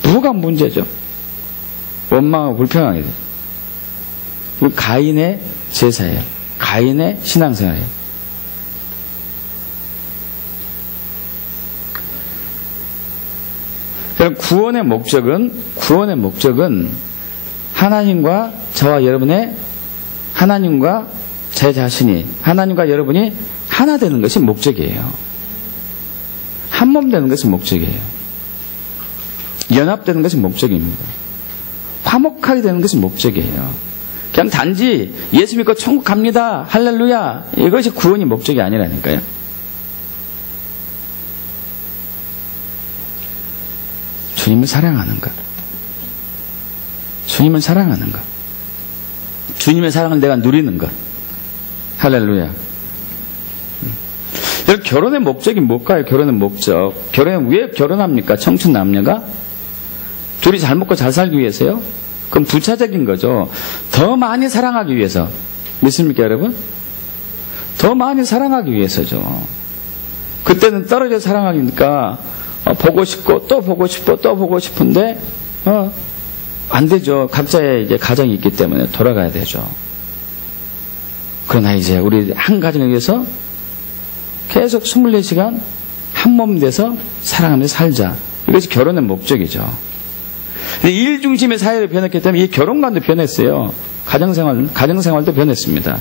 뭐가 문제죠? 원망하고 불평하게 돼요. 이거 가인의 제사예요. 가인의 신앙생활이에요. 그럼 구원의 목적은 하나님과 저와 여러분의, 하나님과 제 자신이, 하나님과 여러분이 하나 되는 것이 목적이에요. 한 몸 되는 것이 목적이에요. 연합되는 것이 목적입니다. 화목하게 되는 것이 목적이에요. 그냥 단지 예수 믿고 천국 갑니다, 할렐루야, 이것이 구원이 목적이 아니라니까요. 주님을 사랑하는 것. 주님을 사랑하는 것. 주님의 사랑을 내가 누리는 것. 할렐루야. 여러분, 결혼의 목적이 뭘까요? 결혼의 목적. 결혼은 왜 결혼합니까? 청춘 남녀가? 둘이 잘 먹고 잘 살기 위해서요? 그럼 부차적인 거죠. 더 많이 사랑하기 위해서. 믿습니까, 여러분? 더 많이 사랑하기 위해서죠. 그때는 떨어져 사랑하니까 보고 싶고 또 보고 싶고 또 보고 싶은데 안 되죠. 각자의 이제 가정이 있기 때문에 돌아가야 되죠. 그러나 이제 우리 한 가정에 위해서 계속 24시간 한 몸 돼서 사랑하면서 살자. 이것이 결혼의 목적이죠. 근데 일 중심의 사회로 변했기 때문에 이 결혼관도 변했어요. 가정생활도 변했습니다.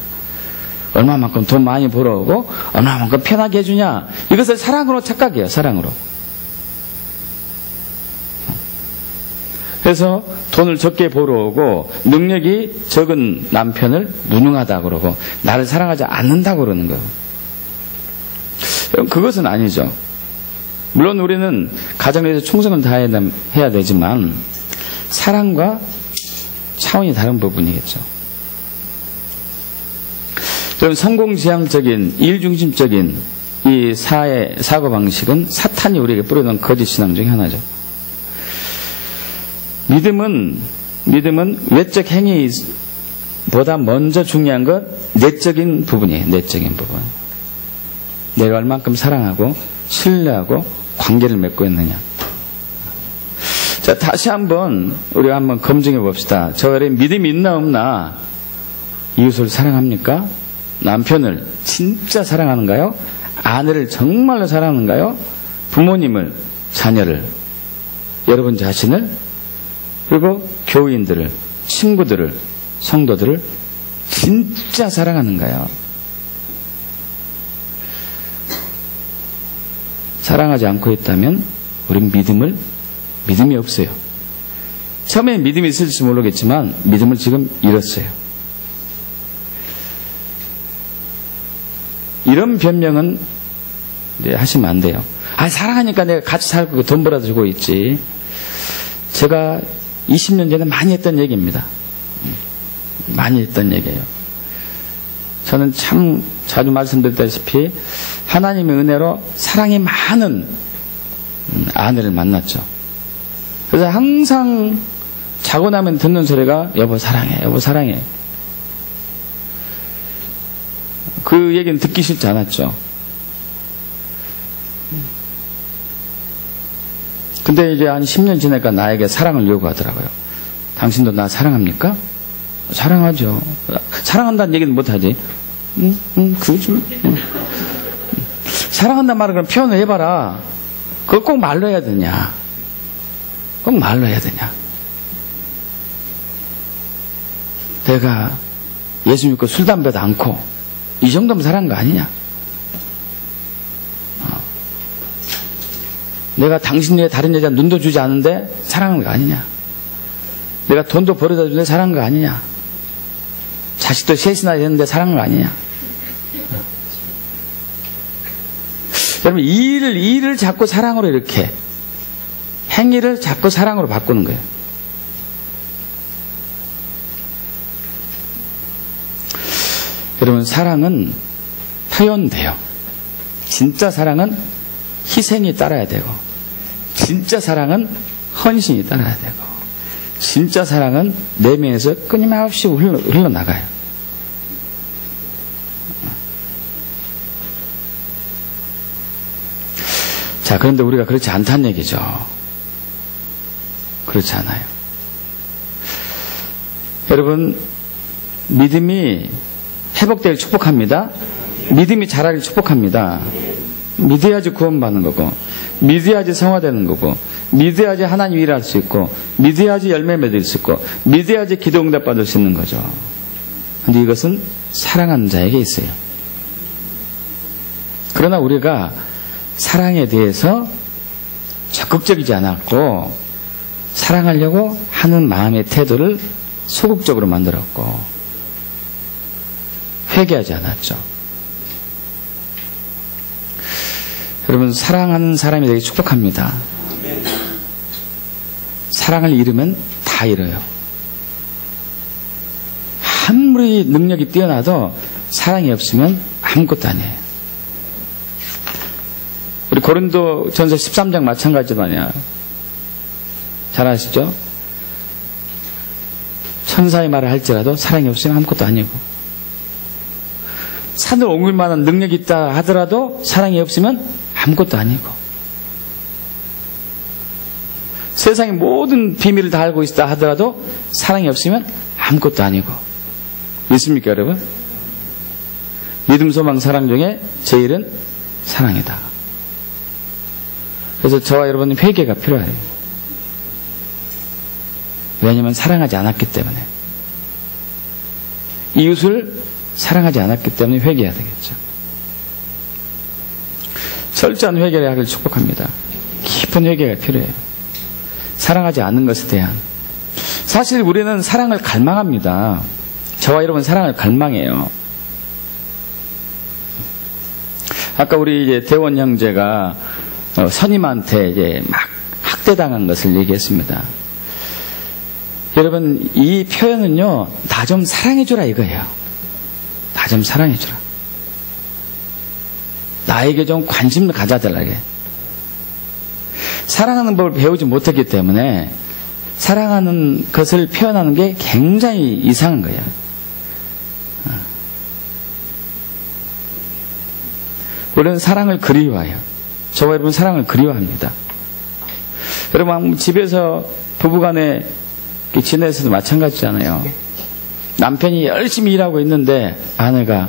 얼마만큼 돈 많이 벌어오고 얼마만큼 편하게 해주냐. 이것을 사랑으로 착각해요. 사랑으로. 그래서 돈을 적게 벌어오고 능력이 적은 남편을 무능하다고 그러고 나를 사랑하지 않는다고 그러는 거예요. 그것은 아니죠. 물론 우리는 가정에 대해서 충성을 다해야 되지만 사랑과 차원이 다른 부분이겠죠. 그럼 성공지향적인 일중심적인 이 사고방식은 사탄이 우리에게 뿌려놓은 거짓신앙 중에 하나죠. 믿음은 외적 행위보다 먼저 중요한 것 내적인 부분이에요. 내적인 부분. 내가 얼만큼 사랑하고 신뢰하고 관계를 맺고 있느냐. 자, 다시 우리가 한번 검증해 봅시다. 저의 믿음이 있나 없나? 이웃을 사랑합니까? 남편을 진짜 사랑하는가요? 아내를 정말로 사랑하는가요? 부모님을, 자녀를, 여러분 자신을, 그리고 교인들을, 친구들을, 성도들을 진짜 사랑하는가요? 사랑하지 않고 있다면 우린 믿음이 없어요. 처음에 믿음이 있을지 모르겠지만 믿음을 지금 잃었어요. 이런 변명은 하시면 안 돼요. 사랑하니까 내가 같이 살고 돈 벌어주고 있지. 제가 20년 전에 많이 했던 얘기입니다. 많이 했던 얘기예요. 저는 참 자주 말씀드렸다시피 하나님의 은혜로 사랑이 많은 아내를 만났죠. 그래서 항상 자고 나면 듣는 소리가 여보 사랑해, 여보 사랑해. 그 얘기는 듣기 싫지 않았죠. 근데 이제 한 10년 지나니까 나에게 사랑을 요구하더라고요. 당신도 나 사랑합니까? 사랑하죠. 사랑한다는 얘기는 못하지. 그러지. 사랑한다는 말을 그럼 표현을 해봐라. 그걸 꼭 말로 해야 되냐? 꼭 말로 해야 되냐? 내가 예수 믿고 술, 담배도 않고 이 정도면 사랑한 거 아니냐? 내가 당신 외에 다른 여자 눈도 주지 않는데 사랑한 거 아니냐? 내가 돈도 벌어다 주는데 사랑한 거 아니냐? 자식도 셋이나 되는데 사랑한 거 아니냐? 여러분, 일을 자꾸 사랑으로 이렇게, 행위를 자꾸 사랑으로 바꾸는 거예요. 여러분, 사랑은 표현돼요. 진짜 사랑은 희생이 따라야 되고, 진짜 사랑은 헌신이 따라야 되고, 진짜 사랑은 내면에서 끊임없이 흘러나가요. 자, 그런데 우리가 그렇지 않다는 얘기죠. 그렇지 않아요. 여러분, 믿음이 회복되길 축복합니다. 믿음이 자라길 축복합니다. 믿어야지 구원받는 거고, 믿어야지 성화되는 거고, 믿어야지 하나님 일할 수 있고, 믿어야지 열매 맺을 수 있고, 믿어야지 기도 응답 받을 수 있는 거죠. 근데 이것은 사랑하는 자에게 있어요. 그러나 우리가 사랑에 대해서 적극적이지 않았고, 사랑하려고 하는 마음의 태도를 소극적으로 만들었고, 회개하지 않았죠. 여러분, 사랑하는 사람이 되게 축복합니다. 사랑을 잃으면 다 잃어요. 아무리 능력이 뛰어나도 사랑이 없으면 아무것도 아니에요. 우리 고린도 전서 13장 마찬가지도 아니야. 잘 아시죠? 천사의 말을 할지라도 사랑이 없으면 아무것도 아니고, 산을 옮길 만한 능력이 있다 하더라도 사랑이 없으면 아무것도 아니고, 세상의 모든 비밀을 다 알고 있다 하더라도 사랑이 없으면 아무것도 아니고. 믿습니까, 여러분? 믿음, 소망, 사랑 중에 제일은 사랑이다. 그래서 저와 여러분은 회개가 필요해요. 왜냐하면 사랑하지 않았기 때문에. 이웃을 사랑하지 않았기 때문에 회개해야 되겠죠. 철저한 회개를 하기를 축복합니다. 깊은 회개가 필요해요. 사랑하지 않는 것에 대한. 사실 우리는 사랑을 갈망합니다. 저와 여러분 사랑을 갈망해요. 아까 우리 이제 대원 형제가 선임한테 이제 막 학대당한 것을 얘기했습니다. 여러분 이 표현은요, 나 좀 사랑해주라 이거예요. 나 좀 사랑해주라. 나에게 좀 관심을 가져달라게. 사랑하는 법을 배우지 못했기 때문에 사랑하는 것을 표현하는 게 굉장히 이상한 거예요. 우리는 사랑을 그리워해요. 저와 여러분 사랑을 그리워합니다. 여러분 집에서 부부간에 지내서도 마찬가지잖아요. 남편이 열심히 일하고 있는데 아내가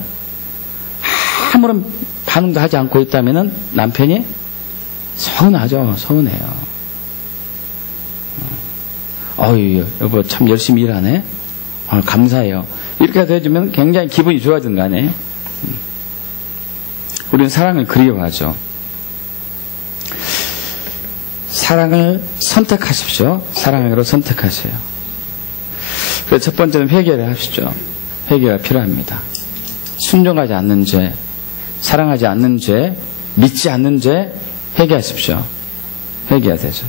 아무런 반응도 하지 않고 있다면 남편이 서운하죠. 서운해요. 어이 여보 참 열심히 일하네. 감사해요. 이렇게 해주면 굉장히 기분이 좋아지는 거 아니에요? 우리는 사랑을 그리워하죠. 사랑을 선택하십시오. 사랑으로 선택하세요. 그래서 첫 번째는 회개를 하십시오. 회개가 필요합니다. 순종하지 않는 죄, 사랑하지 않는 죄, 믿지 않는 죄 회개하십시오. 회개해야 되죠.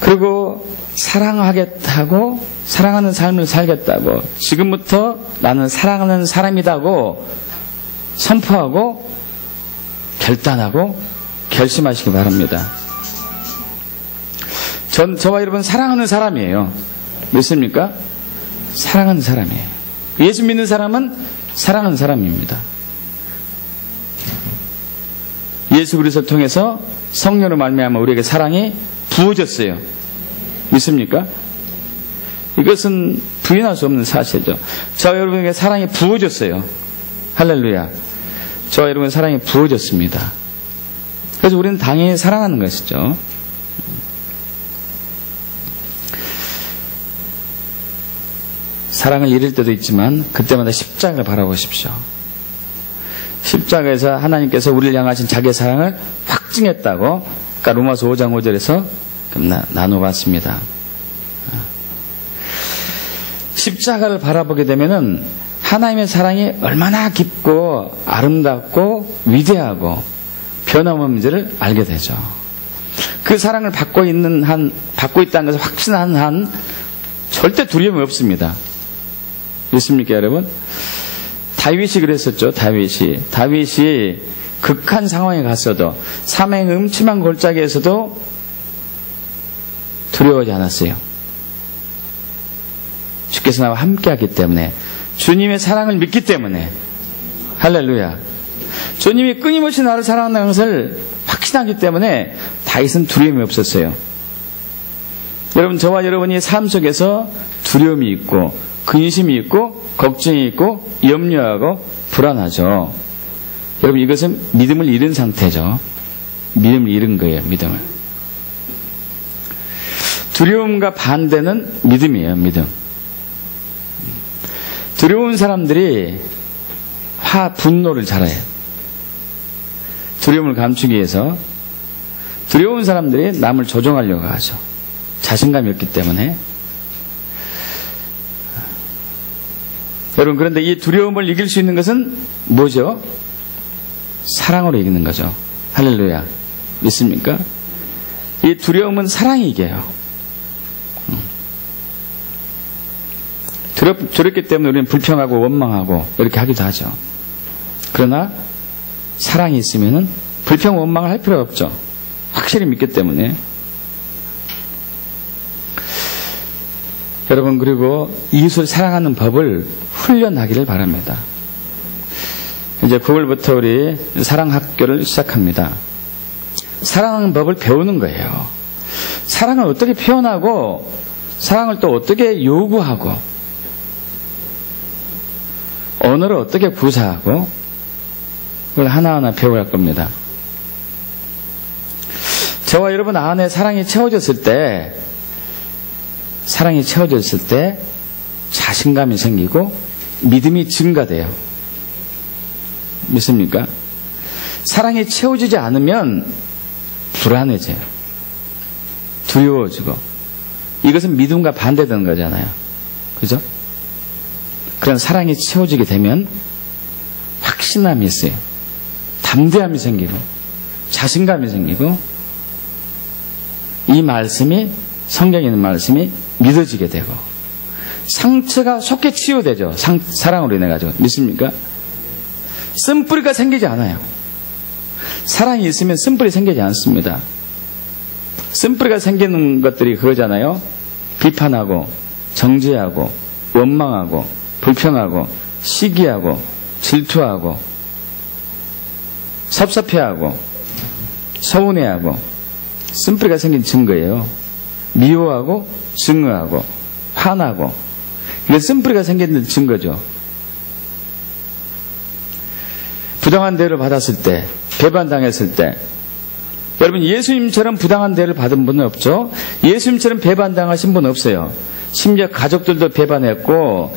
그리고 사랑하겠다고, 사랑하는 삶을 살겠다고, 지금부터 나는 사랑하는 사람이다고 선포하고 결단하고 결심하시기 바랍니다. 저와 여러분 사랑하는 사람이에요. 믿습니까? 사랑하는 사람이에요. 예수 믿는 사람은 사랑하는 사람입니다. 예수 그리스도를 통해서 성령으로 말미암아 우리에게 사랑이 부어졌어요. 믿습니까? 이것은 부인할 수 없는 사실이죠. 저와 여러분에게 사랑이 부어졌어요. 할렐루야. 저와 여러분 사랑이 부어졌습니다. 그래서 우리는 당연히 사랑하는 것이죠. 사랑을 잃을 때도 있지만 그때마다 십자가를 바라보십시오. 십자가에서 하나님께서 우리를 향하신 자기의 사랑을 확증했다고 아까 로마서 5장 5절에서 나눠봤습니다. 십자가를 바라보게 되면은 하나님의 사랑이 얼마나 깊고 아름답고 위대하고 변함없는지를 알게 되죠. 그 사랑을 받고 있다는 것을 확신하는 한 절대 두려움이 없습니다. 믿습니까, 여러분? 다윗이 그랬었죠. 다윗이 극한 상황에 갔어도 사망의 음침한 골짜기에서도 두려워하지 않았어요. 주께서 나와 함께하기 때문에, 주님의 사랑을 믿기 때문에. 할렐루야. 주님이 끊임없이 나를 사랑한다는 것을 확신하기 때문에 다윗은 두려움이 없었어요. 여러분, 저와 여러분이 삶 속에서 두려움이 있고 근심이 있고 걱정이 있고 염려하고 불안하죠. 여러분, 이것은 믿음을 잃은 상태죠. 믿음을 잃은 거예요. 믿음을. 두려움과 반대는 믿음이에요. 믿음. 두려운 사람들이 분노를 잘해요. 두려움을 감추기 위해서. 두려운 사람들이 남을 조종하려고 하죠. 자신감이 없기 때문에. 여러분, 그런데 이 두려움을 이길 수 있는 것은 뭐죠? 사랑으로 이기는 거죠. 할렐루야. 믿습니까? 이 두려움은 사랑이 이겨요. 두렵기 때문에 우리는 불평하고 원망하고 이렇게 하기도 하죠. 그러나 사랑이 있으면은 불평 원망을 할 필요가 없죠. 확실히 믿기 때문에. 여러분, 그리고 이웃을 사랑하는 법을 훈련하기를 바랍니다. 이제 9월부터 우리 사랑학교를 시작합니다. 사랑하는 법을 배우는 거예요. 사랑을 어떻게 표현하고 사랑을 또 어떻게 요구하고 언어를 어떻게 구사하고 그걸 하나하나 배워갈 겁니다. 저와 여러분 안에 사랑이 채워졌을 때 자신감이 생기고 믿음이 증가돼요. 믿습니까? 사랑이 채워지지 않으면 불안해져요. 두려워지고. 이것은 믿음과 반대되는 거잖아요. 그죠? 그런 사랑이 채워지게 되면 확신함이 있어요. 담대함이 생기고 자신감이 생기고 이 말씀이, 성경에 있는 말씀이 믿어지게 되고 상처가 쉽게 치유되죠. 사랑으로 인해 가지고. 믿습니까? 쓴뿌리가 생기지 않아요. 사랑이 있으면 쓴뿌리 생기지 않습니다. 쓴뿌리가 생기는 것들이 그거잖아요. 비판하고 정죄하고 원망하고 불평하고 시기하고 질투하고 섭섭해하고 서운해하고 쓴뿌리가 생긴 증거예요. 미워하고 증오하고 화나고 이게 쓴뿌리가 생긴 증거죠. 부당한 대우를 받았을 때, 배반당했을 때, 여러분 예수님처럼 부당한 대우를 받은 분은 없죠? 예수님처럼 배반당하신 분은 없어요. 심지어 가족들도 배반했고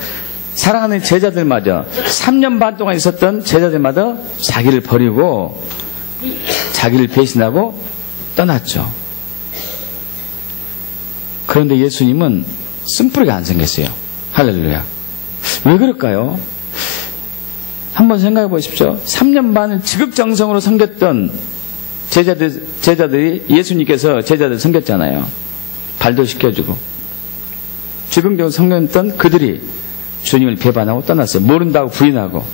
사랑하는 제자들마저 3년 반 동안 있었던 제자들마다 자기를 버리고 자기를 배신하고 떠났죠. 그런데 예수님은 쓴뿌리가 안 생겼어요. 할렐루야. 왜 그럴까요? 한번 생각해 보십시오. 3년 반을 지극정성으로 섬겼던 제자들이 예수님께서 제자들 섬겼잖아요. 발도 씻겨주고. 지극정성으로 섬겼던 그들이 주님을 배반하고 떠났어요. 모른다고 부인하고.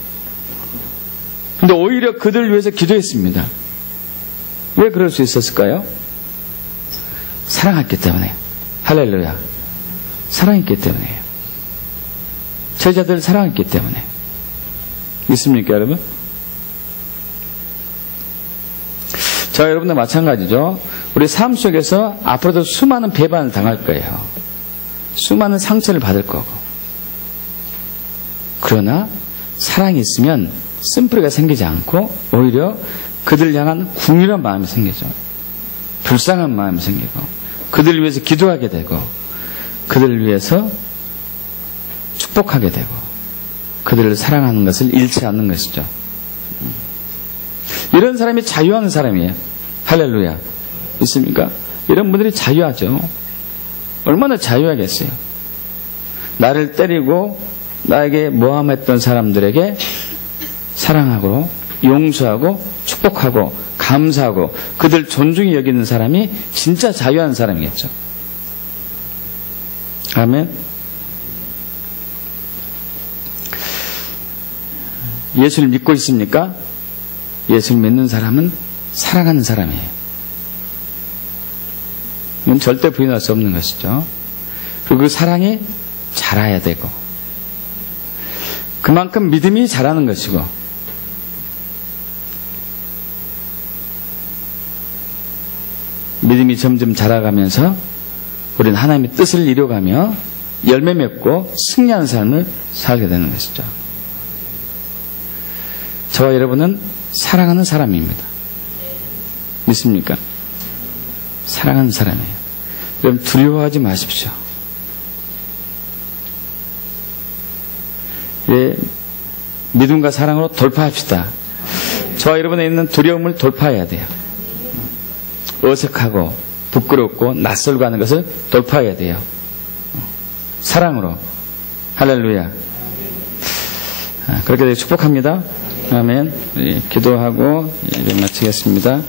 근데 오히려 그들을 위해서 기도했습니다. 왜 그럴 수 있었을까요? 사랑했기 때문에. 할렐루야. 사랑했기 때문에요. 제자들 사랑했기 때문에. 믿습니까, 여러분? 저와 여러분도 마찬가지죠. 우리 삶 속에서 앞으로도 수많은 배반을 당할 거예요. 수많은 상처를 받을 거고. 그러나 사랑이 있으면 쓴뿌리가 생기지 않고 오히려 그들 향한 궁휼한 마음이 생기죠. 불쌍한 마음이 생기고 그들을 위해서 기도하게 되고 그들을 위해서 축복하게 되고 그들을 사랑하는 것을 잃지 않는 것이죠. 이런 사람이 자유하는 사람이에요. 할렐루야. 있습니까? 이런 분들이 자유하죠. 얼마나 자유하겠어요. 나를 때리고 나에게 모함했던 사람들에게 사랑하고 용서하고 축복하고 감사하고 그들 존중히 여기는 사람이 진짜 자유한 사람이겠죠. 아멘. 예수를 믿고 있습니까? 예수를 믿는 사람은 사랑하는 사람이에요. 이건 절대 부인할 수 없는 것이죠. 그리고 그 사랑이 자라야 되고 그만큼 믿음이 자라는 것이고 믿음이 점점 자라가면서 우리는 하나님의 뜻을 이루어가며 열매 맺고 승리하는 삶을 살게 되는 것이죠. 저와 여러분은 사랑하는 사람입니다. 믿습니까? 사랑하는 사람이에요. 여러분 두려워하지 마십시오. 예, 믿음과 사랑으로 돌파합시다. 저와 여러분에 있는 두려움을 돌파해야 돼요. 어색하고 부끄럽고 낯설고 하는 것을 돌파해야 돼요. 사랑으로. 할렐루야. 그렇게 축복합니다. 아멘. 예, 기도하고 이제 마치겠습니다.